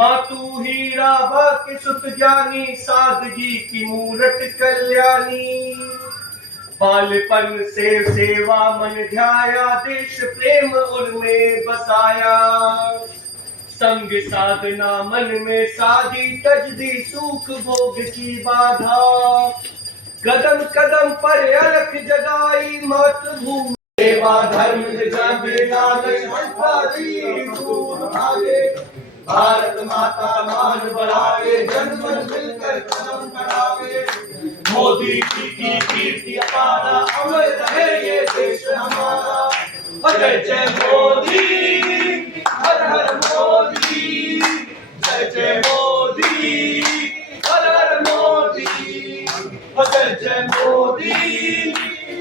मातु ही राभा के सुत ज्ञानी, सादगी की मूरत कल्याणी। बालपन से सेवा मन ध्याया, देश प्रेम उनमें बसाया। संग साधना मन में साधी, तज दी सुख भोग की बाधा। कदम कदम पर अलख जगाई, मातृभूमि सेवा धर्म जग भागे। भारत माता मान बढ़ावे, जन मन मिलकर कदम बढ़ावे। मोदी जी की कीर्ति अपारा, अमर रहे ये देश हमारा। जय जय मोदी, हर हर मोदी। जय जय मोदी, हर हर मोदी। जय जय मोदी,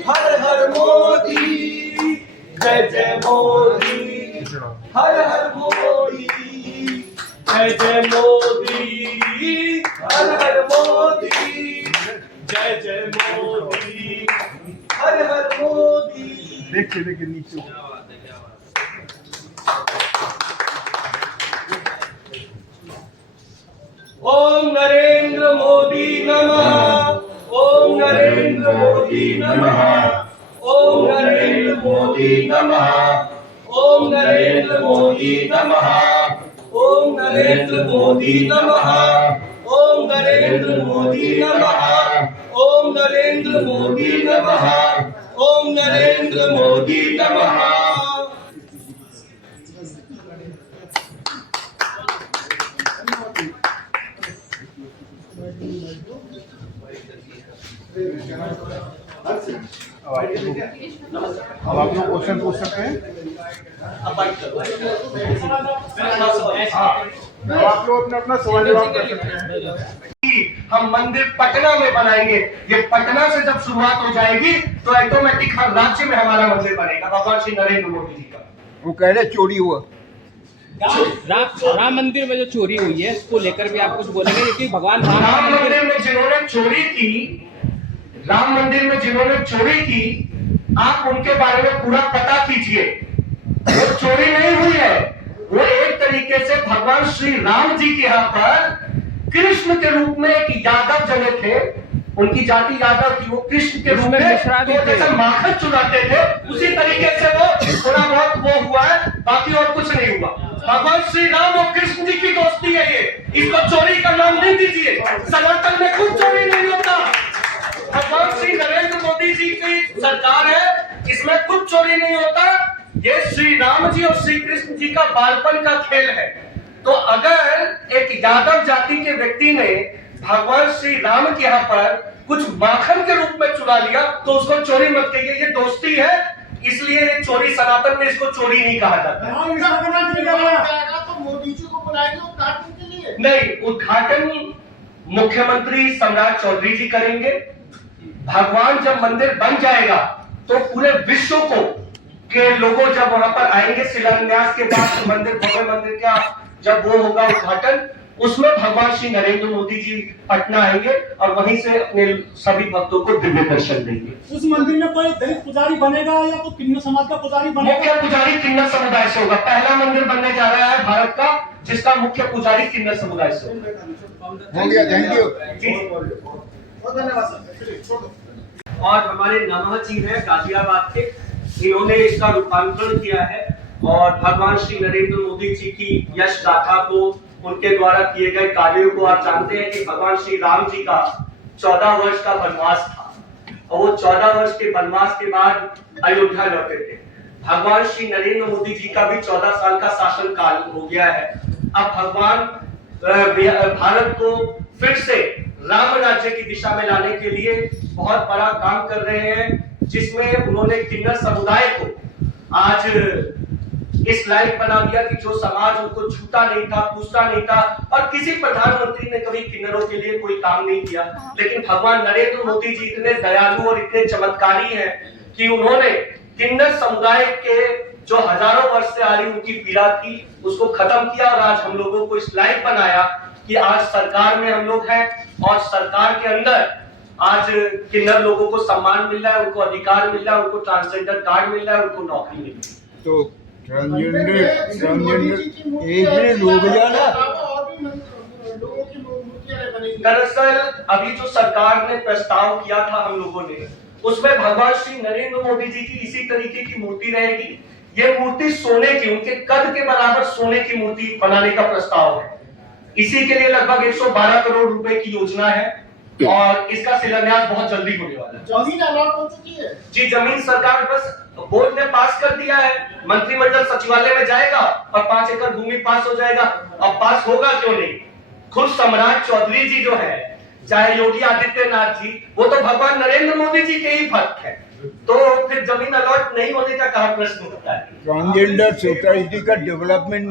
हर हर मोदी। जय जय मोदी, हर हर मोदी। जय जय मोदी, हर हर मोदी। जय जय मोदी, हर हर मोदी। देखिए देखिए नीचे। ओम नरेंद्र मोदी नमः। ओम नरेंद्र मोदी नमः। ओम नरेंद्र मोदी नमः। ओम नरेंद्र मोदी नमः। ओम नरेंद्र मोदी नमः। ओम नरेंद्र मोदी नमः। ओम नरेंद्र मोदी नमः। ओम नरेंद्र मोदी नमः। अब आप लोग क्वेश्चन पूछ सकते हैं। अब आप लोग अपना अपना सवाल जवाब कर सकते हैं। हम मंदिर पटना में बनाएंगे। ये पटना से जब शुरुआत हो जाएगी तो ऑटोमेटिक हर राज्य में हमारा मंदिर बनेगा, भगवान श्री नरेंद्र मोदी जी का। वो कह रहे चोरी हुआ। राम मंदिर में जो चोरी हुई है उसको लेकर भी आप कुछ बोलेंगे? क्योंकि भगवान राम मंदिर में जिन्होंने चोरी की, राम मंदिर में जिन्होंने चोरी की, आप उनके बारे में पूरा पता कीजिए। वो चोरी नहीं हुई है, वो एक तरीके से भगवान श्री राम जी के यहाँ पर कृष्ण के रूप में एक यादव जने थे, उनकी जाति यादव थी, वो कृष्ण के रूप में तो जैसे माखन चुराते थे, उसी तरीके से वो थोड़ा बहुत वो हुआ है, बाकी और कुछ नहीं हुआ। भगवान श्री राम और कृष्ण जी की दोस्ती है ये, इसको चोरी का नाम नहीं दीजिए। सनातन में कुछ चोरी नहीं होता। भगवान श्री नरेंद्र मोदी जी की सरकार है, इसमें कुछ चोरी नहीं होता। ये श्री राम जी और श्री कृष्ण जी का बालपन का खेल है। तो अगर एक यादव जाति के व्यक्ति ने भगवान श्री राम के यहाँ पर कुछ माखन के रूप में चुरा लिया तो उसको चोरी मत कहिए, ये दोस्ती है, इसलिए चोरी सनातन में इसको चोरी नहीं कहा जाता। तो मोदी जी को बुलाएंगे उद्घाटन के लिए? नहीं, उद्घाटन मुख्यमंत्री सम्राट चौधरी जी करेंगे। भगवान जब मंदिर बन जाएगा तो पूरे विश्व को के लोगों जब वहां पर आएंगे शिलान्यास के बाद मंदिर, भव्य मंदिर का जब वो होगा उद्घाटन, उसमें भगवान श्री नरेंद्र मोदी जी पटना आएंगे और वहीं से अपने सभी भक्तों को दिव्य दर्शन देंगे। उस मंदिर में कोई दलित पुजारी बनेगा या तो किन्नर समाज का पुजारी बनेगा? मुख्य पुजारी किन्नर समुदाय से होगा। पहला मंदिर बनने जा रहा है भारत का जिसका मुख्य पुजारी किन्नर समुदाय से होगा। हो गया, थैंक यू। और हमारे नमः जी है गाजियाबाद के, इन्होंने इसका रूपांतरण किया है और भगवान श्री नरेंद्र मोदी जी की यश गाथा को, उनके द्वारा किए गए कार्यों को आप जानते हैं कि भगवान श्री राम जी का 14 वर्ष का वनवास था और वो 14 वर्ष के वनवास के बाद अयोध्या लौटे थे। भगवान श्री नरेंद्र मोदी जी का भी 14 साल का शासन काल हो गया है। अब भगवान भारत को फिर से राम राज्य की दिशा में लाने के लिए बहुत बड़ा काम कर रहे हैं, जिसमें उन्होंने किन्नर समुदाय को आज इस लायक बना दिया कि जो समाज उनको छूता नहीं था, पूछता नहीं था, और किसी प्रधानमंत्री ने कभी किन्नरों के लिए कोई काम नहीं किया। लेकिन भगवान नरेंद्र मोदी जी इतने दयालु और इतने चमत्कारी हैं कि उन्होंने किन्नर समुदाय के जो हजारों वर्ष से आ रही उनकी पीड़ा थी उसको खत्म किया और आज हम लोगों को इस लायक बनाया कि आज सरकार में हम लोग हैं और सरकार के अंदर आज किन्नर लोगों को सम्मान मिल रहा है, उनको अधिकार मिल रहा है, उनको ट्रांसजेंडर कार्ड मिल रहा है, उनको नौकरी मिल रही है। तो ट्रांसजेंडर एक लोग जाना लोगों की मूर्तियां बनेंगी। दरअसल अभी जो सरकार ने प्रस्ताव किया था हम लोगों ने, उसमें भगवान श्री नरेंद्र मोदी जी की इसी तरीके की मूर्ति रहेगी। ये मूर्ति सोने की, उनके कद के बराबर सोने की मूर्ति बनाने का प्रस्ताव है। इसी के लिए लगभग 112 करोड़ रुपए की योजना है और इसका शिलान्यास बहुत जल्दी होने वाला है। जमीन अलॉट हो चुकी है जी, जमीन सरकार बस बोर्ड ने पास कर दिया है, मंत्रिमंडल सचिवालय में जाएगा और 5 एकड़ भूमि पास हो जाएगा। अब पास होगा क्यों नहीं, खुद सम्राट चौधरी जी जो है, चाहे योगी आदित्यनाथ जी, वो तो भगवान नरेंद्र मोदी जी के ही भक्त हैं, तो फिर जमीन अलॉट नहीं होने का कहाँ प्रश्न उठता है। ट्रांसजेंडर सोसाइटी का डेवलपमेंट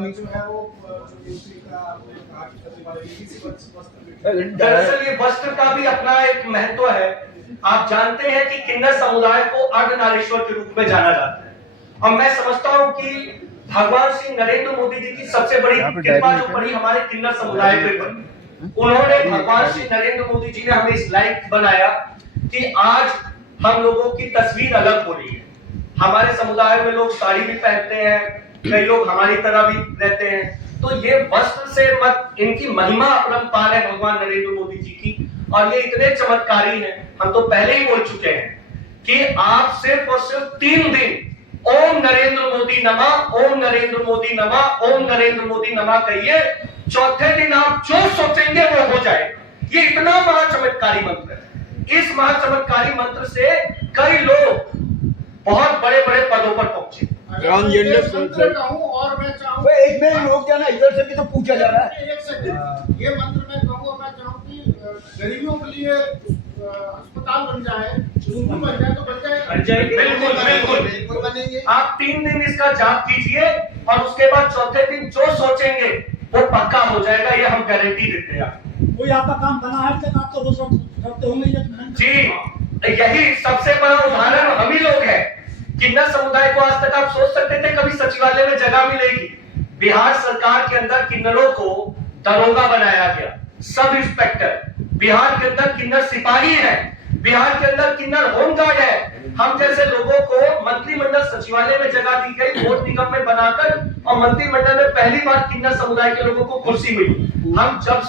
दरअसल ये वस्त्र का भी अपना एक महत्व है। आप जानते हैं कि किन्नर समुदाय को अर्धनारीश्वर के रूप में जाना जाता है और मैं समझता हूं कि भगवान श्री नरेंद्र मोदी जी की सबसे बड़ी कृपा जो पड़ी हमारे किन्नर समुदाय पे पड़ी, उन्होंने भगवान श्री नरेंद्र मोदी जी ने हमें इस लायक बनाया कि आज हम लोगों की तस्वीर अलग हो रही है। हमारे समुदाय में लोग साड़ी भी पहनते हैं, कई लोग हमारी तरह भी रहते हैं, तो ये वस्त्र से मत इनकी महिमा अपरंपार है भगवान नरेंद्र मोदी जी की, और ये इतने चमत्कारी हैं। हम तो पहले ही बोल चुके हैं कि आप सिर्फ और सिर्फ 3 दिन ओम नरेंद्र मोदी नमः, ओम नरेंद्र मोदी नमः, ओम नरेंद्र मोदी नमः कहिए, चौथे दिन आप जो सोचेंगे वो हो जाएगा। ये इतना महाचमत्कारी मंत्र है। इस महाचमत्कारी मंत्र से कई लोग बहुत बड़े बड़े पदों पर पहुंचे। ट्रांसजेंडर मंत्र कहूं और मैं चाहूं एक मिनट रुक जाना, इधर से भी तो पूछा जा रहा है। एक सेकंड, ये मंत्र मैं कहूं और मैं चाहूं कि गरीबों के लिए अस्पताल बन जाए, स्कूल बन जाए, तो बन जाएगी। बिल्कुल बनेंगे। आप 3 दिन इसका जाप कीजिए और उसके बाद चौथे दिन जो सोचेंगे वो पक्का हो जाएगा, ये हम गारंटी देते हैं आपको। कोई आपका काम बना है तो आप तो वो सब करते होंगे ये जी, यही सबसे बड़ा उदाहरण हम ही लोग हैं। किन्नर समुदाय को आज तक आप सोच सकते थे कभी सचिवालय में जगह मिलेगी? बिहार सरकार के अंदर किन्नरों को दरोगा बनाया गया, सब इंस्पेक्टर। बिहार के अंदर किन्नर सिपाही है, बिहार के अंदर किन्नर होमगार्ड है। हम जैसे लोगों को मंत्रिमंडल सचिवालय में जगह दी गई, बोर्ड निगम में बनाकर, और मंत्रिमंडल में पहली बार किन्नर समुदाय के लोगों को कुर्सी मिली। हम जब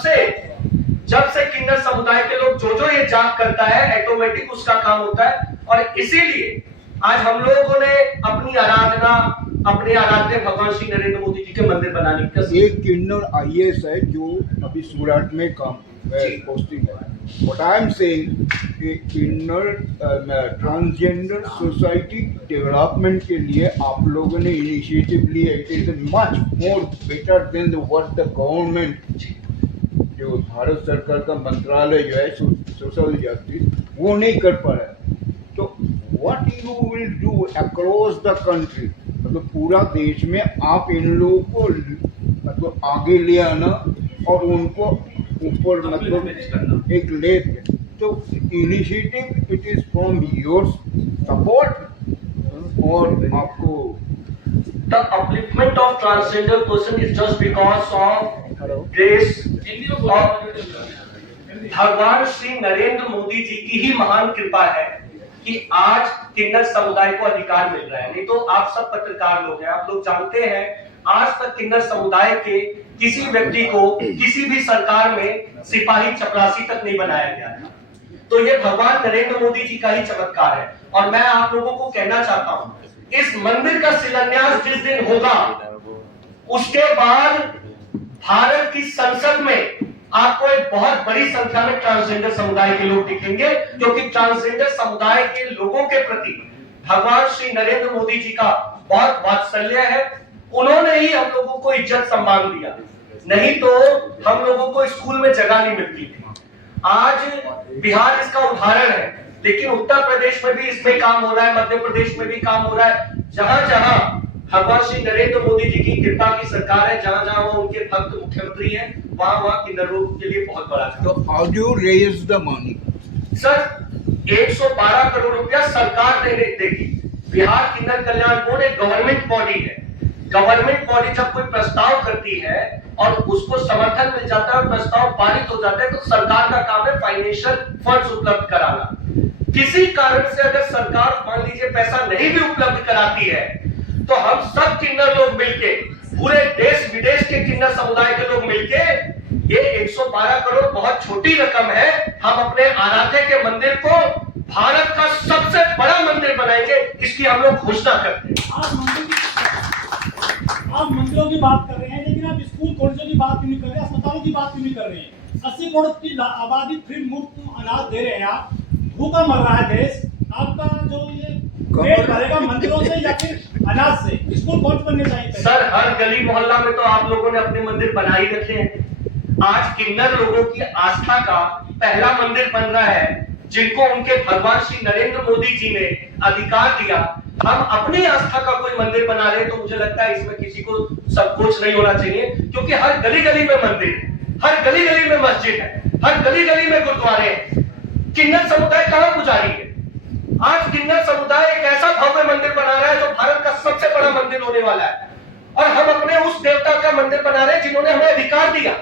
से किन्नर समुदाय के लोग जो ये जाप करता है, ऑटोमेटिक उसका काम होता है। और इसीलिए आज हम लोगों ने अपनी आराधना अपने आराध्य भगवान श्री नरेंद्र मोदी जी के मंदिर बनाने की एक किन्नर IAS है जो अभी सूरत में काम पोस्टिंग है। What I am saying कि किन्नर ट्रांसजेंडर सोसाइटी डेवलपमेंट के लिए आप लोगों ने इनिशिएटिव लिया। It is much more better than the work the government, जो भारत सरकार का मंत्रालय जो है सोशल जस्टिस, वो नहीं कर पा रहा है। तो what you will do across the country, मतलब पूरा देश में आप इन लोगों को मतलब आगे ले आना और उनको ऊपर मतलब एक ले, तो initiative it is from your support. और आपको The upliftment of transgender person is just because of grace of भगवान श्री नरेंद्र मोदी जी की ही महान कृपा है कि आज किन्नर समुदाय को अधिकार मिल रहा है। नहीं तो आप सब पत्रकार लोग हैं, आप लोग जानते हैं आज तक किन्नर समुदाय के किसी व्यक्ति को किसी भी सरकार में सिपाही चपरासी तक नहीं बनाया गया था। तो ये भगवान नरेंद्र मोदी जी का ही चमत्कार है। और मैं आप लोगों को कहना चाहता हूं, इस मंदिर का शिलान्यास जिस दिन होगा, उसके बाद भारत की संसद में आपको एक बहुत बड़ी संख्या में ट्रांसजेंडर समुदाय के लोग दिखेंगे, क्योंकि ट्रांसजेंडर समुदाय के लोगों के प्रति भगवान श्री नरेंद्र मोदी जी का बहुत वात्सल्य है। उन्होंने ही हम लोगों को इज्जत सम्मान दिया, नहीं तो हम लोगों को स्कूल में जगह नहीं मिलती थी। आज बिहार इसका उदाहरण है, लेकिन उत्तर प्रदेश में भी इसमें काम हो रहा है, मध्य प्रदेश में भी काम हो रहा है। जहां जहां भगवान श्री नरेंद्र मोदी जी की कृपा की सरकार है, जहां जहां वो उनके भक्त मुख्यमंत्री हैं, वहां वहां किन्नरों के लिए बहुत बड़ा है। तो how do you raise the money? Sir 112 crore रुपया सरकार देगी। बिहार किन्नर कल्याण बोर्ड एक गवर्नमेंट बॉडी है। गवर्नमेंट बॉडी जब कोई प्रस्ताव करती है और उसको समर्थन मिल जाता है, प्रस्ताव पारित हो जाता है, तो सरकार का काम है फाइनेंशियल फंड्स उपलब्ध कराना। किसी कारण से अगर सरकार मान लीजिए पैसा नहीं भी उपलब्ध कराती है, तो हम सब किन्नर लोग मिलके, पूरे देश विदेश के किन्नर समुदाय के लोग मिलके ये 112 करोड़ बहुत छोटी रकम है। हम अपने आराध्य के मंदिर को भारत का सबसे बड़ा मंदिर बनाएंगे, इसकी हम लोग घोषणा करते हैं। आप मंदिरों की बात कर रहे हैं, लेकिन आप स्कूल कॉलेजों की बात क्यों नहीं कर रहे हैं, अस्पतालों की बात क्यों नहीं कर रहे हैं? 80 करोड़ की आबादी फ्री मुफ्त अनाज दे रहे हैं आप, भूखा मर रहा है देश। आपका जो ये पेट भरेगा मंदिरों से या फिर अनाज से? स्कूल कॉलेज बनने चाहिए। सर, हर गली मोहल्ला में तो आप लोगों ने अपने मंदिर बना ही रखे हैं। आज किन्नर लोगों की आस्था का पहला मंदिर बन रहा है, जिनको उनके भगवान श्री नरेंद्र मोदी जी ने अधिकार दिया। हम अपनी आस्था का कोई मंदिर बना रहे हैं, तो मुझे लगता है इसमें किसी को संकोच नहीं होना चाहिए, क्योंकि हर गली गली में मंदिर है, हर गली गली में मस्जिद है, हर गली गली में गुरुद्वारे हैं। किन्नर समुदाय कहां पुजारी है? आज किन्नर समुदाय एक ऐसा भव्य मंदिर बना रहा है जो भारत का सबसे बड़ा मंदिर होने वाला है, और हम अपने उस देवता का मंदिर बना रहे हैं जिन्होंने हमें अधिकार दिया।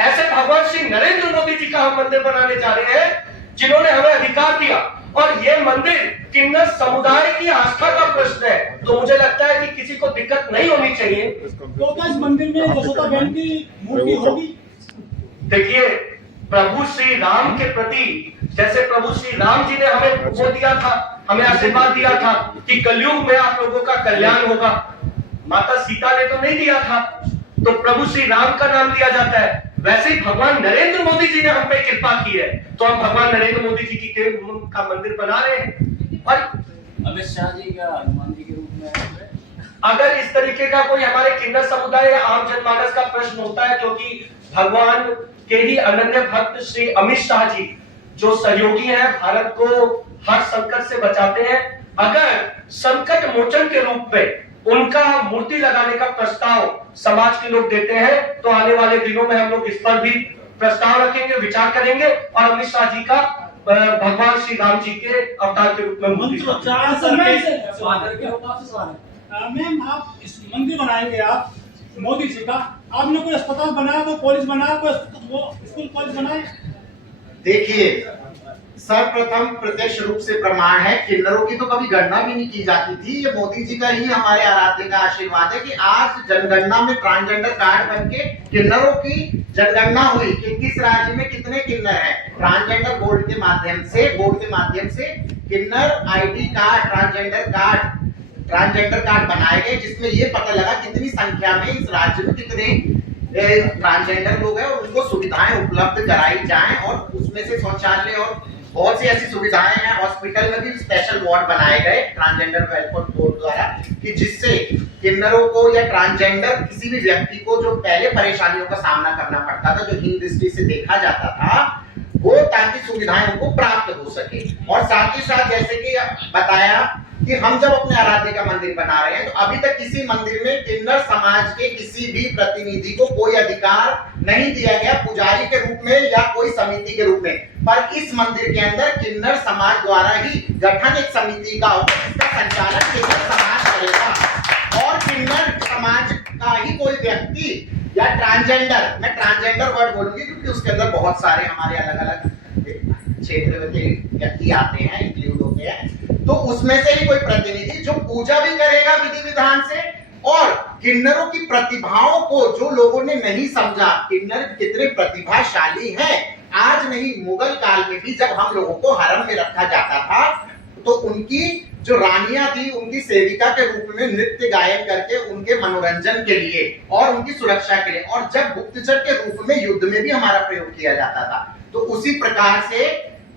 ऐसे भगवान श्री नरेंद्र मोदी जी का हम मंदिर बनाने जा रहे हैं जिन्होंने हमें अधिकार दिया, और ये मंदिर किन्नर समुदाय की आस्था का प्रश्न है। तो मुझे लगता है कि किसी को दिक्कत नहीं होनी चाहिए। तो क्या इस मंदिर में यशोदा बहन की मूर्ति होगी? देखिए, प्रभु श्री राम के प्रति जैसे प्रभु श्री राम जी ने हमें वो दिया था, हमें आशीर्वाद दिया था कि कलयुग में आप लोगों का कल्याण होगा, माता सीता ने तो नहीं दिया था, तो प्रभु श्री राम का नाम लिया जाता है। वैसे ही भगवान नरेंद्र मोदी जी ने हम पे कृपा की है, तो हम भगवान नरेंद्र मोदी जी का मंदिर बना रहे हैं। और अमित शाह जी का हनुमान जी के रूप में अगर इस तरीके का कोई हमारे किन्नर समुदाय या आम जनमानस का प्रश्न होता है, क्योंकि भगवान के ही अनन्य भक्त श्री अमित शाह जी जो सहयोगी हैं, भारत को हर संकट से बचाते हैं, अगर संकट मोचन के रूप में उनका मूर्ति लगाने का प्रस्ताव समाज के लोग देते हैं, तो आने वाले दिनों में हम लोग इस पर भी प्रस्ताव रखेंगे, विचार करेंगे, और अमित शाह जी का भगवान श्री राम जी के अवतार के रूप में मूर्ति। मैम, आप इस मंदिर बनाएंगे आप मोदी जी का, आपने कोई अस्पताल बनाया, कोई कॉलेज बनाया, कोई स्कूल कॉलेज बनाए? देखिए, सर्वप्रथम प्रत्यक्ष रूप से प्रमाण है, किन्नरों की तो कभी गणना भी नहीं की जाती थी। ये मोदी जी का ही हमारे आराध्य का आशीर्वाद है कि आज जनगणना में ट्रांसजेंडर कार्ड बनके किन्नरों की जनगणना हुई कि किस राज्य में कितने किन्नर हैं। ट्रांसजेंडर बोर्ड के माध्यम से किन्नर आईडी कार्ड, ट्रांसजेंडर कार्ड बनाए गए, जिसमें ये पता लगा कितनी संख्या में इस राज्य में कितने ट्रांसजेंडर लोग हैं, और उनको सुविधाएं उपलब्ध कराई जाएं, और उसमें से शौचालय और बहुत सी ऐसी सुविधाएं हैं। हॉस्पिटल में भी स्पेशल वार्ड बनाए गए ट्रांसजेंडर वेलफेयर बोर्ड द्वारा, कि जिससे किन्नरों को या ट्रांसजेंडर किसी भी व्यक्ति को जो पहले परेशानियों का सामना करना पड़ता था, जो हीन दृष्टि से देखा जाता था, वो ताकि सुविधाएं उनको प्राप्त हो सके। और साथ ही साथ जैसे कि बताया कि हम जब अपने आराध्य का मंदिर बना रहे हैं, तो अभी तक किसी मंदिर में किन्नर समाज के किसी भी प्रतिनिधि को कोई अधिकार नहीं दिया गया पुजारी के रूप में या कोई समिति के रूप में। पर इस मंदिर के अंदर किन्नर समाज द्वारा ही गठन एक समिति का होगा, जिसका संचालन किन्नर समाज करेगा, और किन्नर समाज का ही कोई व्यक्ति या ट्रांसजेंडर, मैं ट्रांसजेंडर वर्ड बोलूंगी क्योंकि उसके अंदर बहुत सारे हमारे अलग अलग क्षेत्र के व्यक्ति आते हैं, इंक्लूड होते हैं, तो उसमें से ही कोई प्रतिनिधि जो पूजा भी करेगा विधि विधान से, और किन्नरों की प्रतिभाओं को जो लोगों ने नहीं समझा, किन्नर कितने प्रतिभाशाली हैं। आज नहीं, मुगल काल में भी जब हम लोगों को हरम में रखा जाता था, तो उनकी जो रानियां थी, उनकी सेविका के रूप में नृत्य गायन करके उनके मनोरंजन के लिए और उनकी सुरक्षा के लिए, और जब गुप्तचर के रूप में युद्ध में भी हमारा प्रयोग किया जाता था। तो उसी प्रकार से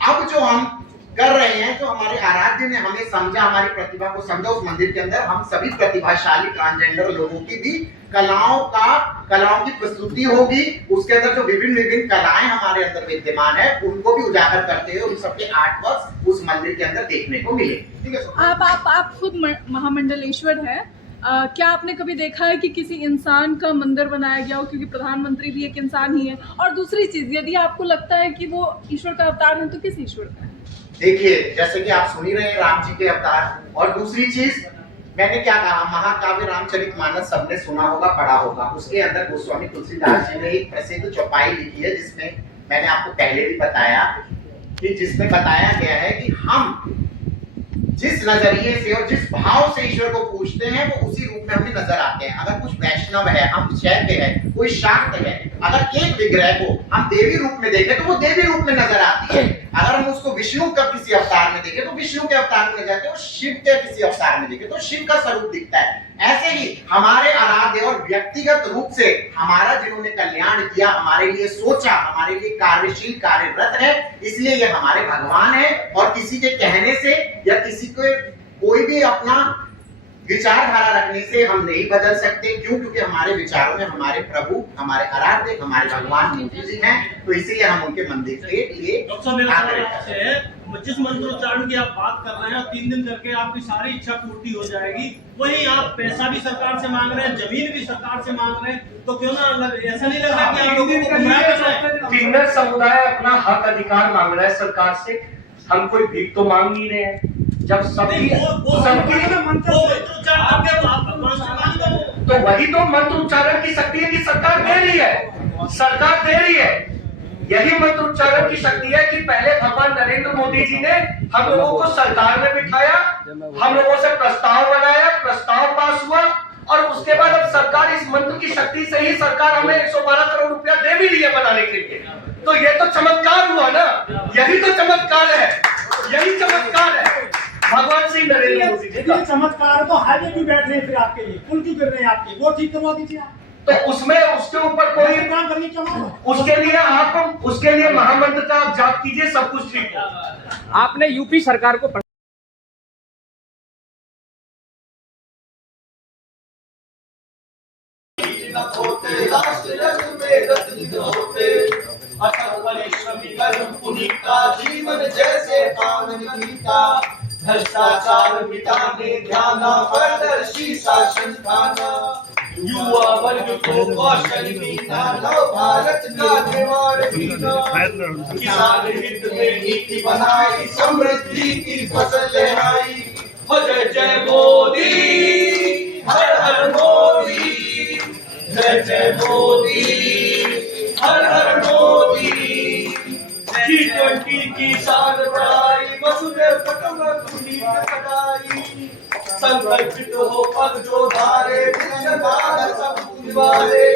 अब जो हम कर रहे हैं, जो हमारे आराध्य ने हमें समझा, हमारी प्रतिभा को समझा, उस मंदिर के अंदर हम सभी प्रतिभाशाली ट्रांसजेंडर लोगों की भी कलाओं की प्रस्तुति होगी। उसके अंदर जो विभिन्न कलाएं हमारे अंदर विद्यमान है, उनको भी उजागर करते हुए उन सबके आर्ट वर्क उस मंदिर के अंदर देखने को मिले। ठीक है। आप खुद महामंडलेश्वर है, क्या आपने कभी देखा है कि किसी इंसान का मंदिर बनाया गया हो, क्योंकि प्रधानमंत्री भी एक इंसान ही है? और दूसरी चीज, यदि आपको लगता है कि वो ईश्वर का अवतार है, तो किस ईश्वर का है? देखिए, जैसे कि आप सुन ही रहे हैं, राम जी के अवतार। और दूसरी चीज, मैंने क्या कहा, महाकाव्य रामचरितमानस सबने सुना होगा, पढ़ा होगा। उसके अंदर गोस्वामी तुलसीदास जी ने एक प्रसिद्ध चौपाई लिखी है, जिसमें मैंने आपको पहले भी बताया कि जिसमें बताया गया है कि हम जिस नजरिए से और जिस भाव से ईश्वर को पूछते हैं, वो उसी रूप में हमें नजर आते हैं। अगर कुछ वैष्णव है, हम शैव है, कोई शाक्त है, अगर एक विग्रह को हम देवी रूप में देखें तो वो देवी रूप में नजर आती है, अगर हम उसको विष्णु का किसी अवतार में देखें तो विष्णु के अवतार में नजर आते हैं, और शिव के किसी अवतार में देखें तो शिव का स्वरूप दिखता है। ऐसे ही हमारे आराध्य और व्यक्तिगत रूप से हमारा जिन्होंने कल्याण किया, हमारे लिए सोचा, हमारे लिए कार्यशील कार्यरत है, इसलिए ये हमारे भगवान है। और किसी के कहने से या किसी को कोई भी अपना विचारधारा रखने से हम नहीं बदल सकते। क्यों? क्योंकि हमारे विचारों में हमारे प्रभु, हमारे आराध्य, हमारे भगवान मोदी जी हैं, तो इसीलिए हम उनके मंदिर के लिए डॉक्टर साहब, मेरा सवाल आपसे है, जिस मंत्रोच्चारण की आप बात कर रहे हैं और 3 दिन करके आपकी सारी इच्छा पूर्ति हो जाएगी, वहीं आप पैसा भी सरकार से मांग रहे हैं, जमीन भी सरकार से मांग रहे हैं, तो क्यों ना ऐसा नहीं लग रहा कि आप लोगों को गुमराह कर रहे हैं? किन्नर समुदाय अपना हक अधिकार मांग रहा है सरकार से, हम कोई भीख तो मांग नहीं रहे हैं। जब सबकी तो वही तो मंत्र उच्चारण की शक्ति है कि सरकार दे रही है, सरकार दे रही है। यही मंत्र उच्चारण की शक्ति है कि पहले भगवान नरेंद्र मोदी जी ने हम लोगों को सरकार में बिठाया, हम लोगों से प्रस्ताव बनाया, प्रस्ताव पास हुआ, और उसके बाद अब सरकार इस मंत्र की शक्ति से ही सरकार हमें 112 करोड़ रुपया दे भी रही है बनाने के लिए। तो ये तो चमत्कार हुआ ना, यही तो चमत्कार है, यही चमत्कार है भगवान श्री नरेंद्र मोदी जी का। चमत्कार तो हाईवे भी बैठ रहे हैं, फिर आपके लिए पुल क्यों गिर रहे हैं आपके, वो ठीक करवा दीजिए आप। तो उसमें उसके ऊपर कोई काम करने क्या मांगो? उसके लिए महामंत्र का आप जाप कीजिए, सब कुछ ठीक होगा। आपने यूपी सरकार को जीवन जैसे पावन गीता, भ्रष्टाचार मिटाने ध्याना, पारदर्शी शासन खाना, युवा वर्ग को कौशल बीना, नव भारत का निर्माण कीना, किसान हित में नीति बनाई, समृद्धि की फसल लहराई। जय जय मोदी, हर हर मोदी, जय जय मोदी, हर हर मोदी। G20 की शान बढ़ाई, वसुदेव कुटुंबकम नीति कटाई, संकल्पित हो पग जो धारे, विजयदान सब निवारे,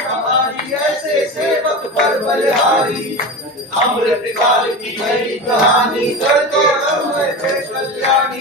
हमारी ऐसे सेवक पर बलिहारी, अमृत काल की नई कहानी, करते हम कल्याणी।